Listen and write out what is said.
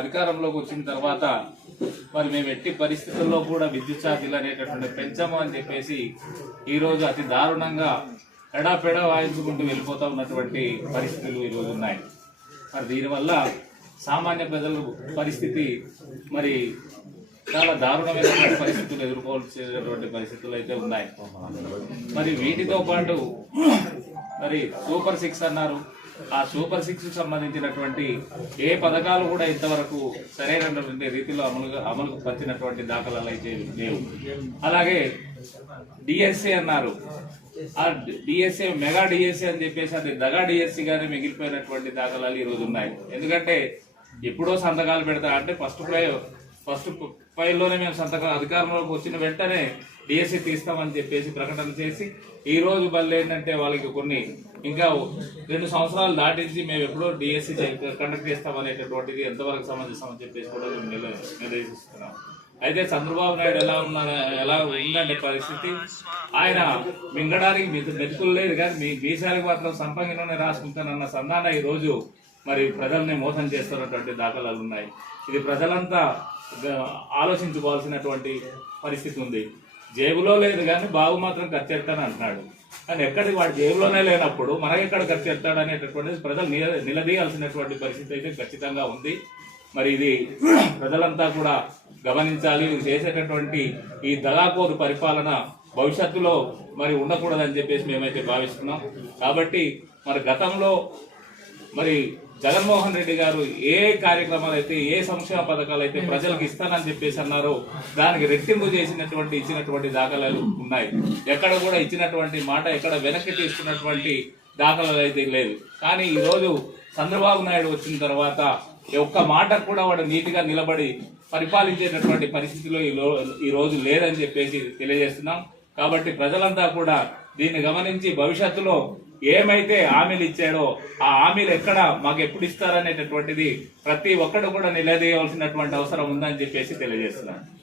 అధికారంలోకి వచ్చిన తర్వాత మరి మేము ఎట్టి పరిస్థితుల్లో కూడా విద్యుత్ ఛార్జీలు అనేటటువంటి పెంచాము అని చెప్పేసి ఈరోజు అతి దారుణంగా ఎడాపెడా వాయించుకుంటూ వెళ్ళిపోతా ఉన్నటువంటి పరిస్థితులు ఈరోజు ఉన్నాయి. మరి దీనివల్ల సామాన్య ప్రజల పరిస్థితి మరి చాలా దారుణమైనటువంటి పరిస్థితులు ఎదుర్కోవాల్సినటువంటి పరిస్థితులు అయితే ఉన్నాయి. మరి వీటితో పాటు మరి సూపర్ సిక్స్ అన్నారు. ఆ సూపర్ సిక్స్ సంబంధించినటువంటి ఏ పథకాలు కూడా ఇంతవరకు సరైనటువంటి రీతిలో అమలుగా అమలుకు పరిచినటువంటి దాఖలాలు అయితే లేవు. అలాగే డిఎస్సి అన్నారు. ఆ డిఎస్సీ మెగా డిఎస్సీ అని చెప్పేసి అది దగా డిఎస్సీగానే మిగిలిపోయినటువంటి దాఖలాలు ఈ రోజు ఉన్నాయి. ఎందుకంటే ఎప్పుడో సంతకాలు పెడతారు అంటే ఫస్ట్ ప్రై ఫస్ట్ ఫైల్లోనే మేము సంతకం అధికారంలోకి వచ్చిన వెంటనే డిఎస్సి తీస్తామని చెప్పేసి ప్రకటన చేసి ఈ రోజు మళ్ళీ ఏంటంటే వాళ్ళకి కొన్ని ఇంకా రెండు సంవత్సరాలు దాటించి మేము ఎప్పుడో డిఎస్సి కండక్ట్ చేస్తామనేటటువంటిది ఎంతవరకు సమంజసం చెప్పేసి కూడా మేము నిర్దేశిస్తున్నాం అయితే చంద్రబాబు నాయుడు ఎలా ఉన్నారు ఎలా ఉందంటే పరిస్థితి ఆయన మింగడానికి మెతుకులు లేదు కానీ మీ మీసాలకు మాత్రం సంపంగిలోనే రాసుకుంటానన్న సంధాన ఈ రోజు మరి ప్రజల్ని మోసం చేస్తున్నటువంటి దాఖలాలు ఉన్నాయి. ఇది ప్రజలంతా గ- ఆలోచించుకోవాల్సినటువంటి పరిస్థితి ఉంది. జేబులో లేదు కానీ బాబు మాత్రం ఖర్చు పెడతాను అంటున్నాడు. కానీ ఎక్కడికి వాడు జేబులోనే లేనప్పుడు మనకెక్కడ ఖర్చు పెడతాడు అనేటటువంటిది ప్రజలు నిల- నిలదీయాల్సినటువంటి పరిస్థితి అయితే ఖచ్చితంగా ఉంది. మరి ఇది ప్రజలంతా కూడా గమనించాలి. చేసేటటువంటి ఈ దళాకోరు పరిపాలన భవిష్యత్తులో మరి ఉండకూడదని చెప్పేసి మేమైతే భావిస్తున్నాం. కాబట్టి మరి గతంలో మరి జగన్మోహన్ రెడ్డి గారు ఏ కార్యక్రమాలు అయితే ఏ సంక్షేమ పథకాలు అయితే ప్రజలకు ఇస్తానని చెప్పేసి అన్నారో దానికి రెట్టింపు చేసినటువంటి ఇచ్చినటువంటి దాఖలాలు ఉన్నాయి. ఎక్కడ కూడా ఇచ్చినటువంటి మాట ఎక్కడ వెనక్కి తీసుకున్నటువంటి దాఖలాలు అయితే లేదు. కానీ ఈ రోజు చంద్రబాబు నాయుడు వచ్చిన తర్వాత ఒక్క మాట కూడా వాడు నీతిగా నిలబడి పరిపాలించేటటువంటి పరిస్థితిలో ఈ రోజు లేదని చెప్పేసి తెలియజేస్తున్నాం. కాబట్టి ప్రజలంతా కూడా దీన్ని గమనించి భవిష్యత్తులో ఏమైతే హామీలు ఇచ్చాడో ఆ హామీలు ఎక్కడ మాకు ఎప్పుడు ఇస్తారనేటటువంటిది ప్రతి ఒక్కడు కూడా నిలదీయవలసినటువంటి అవసరం ఉందని చెప్పేసి తెలియజేస్తున్నాను.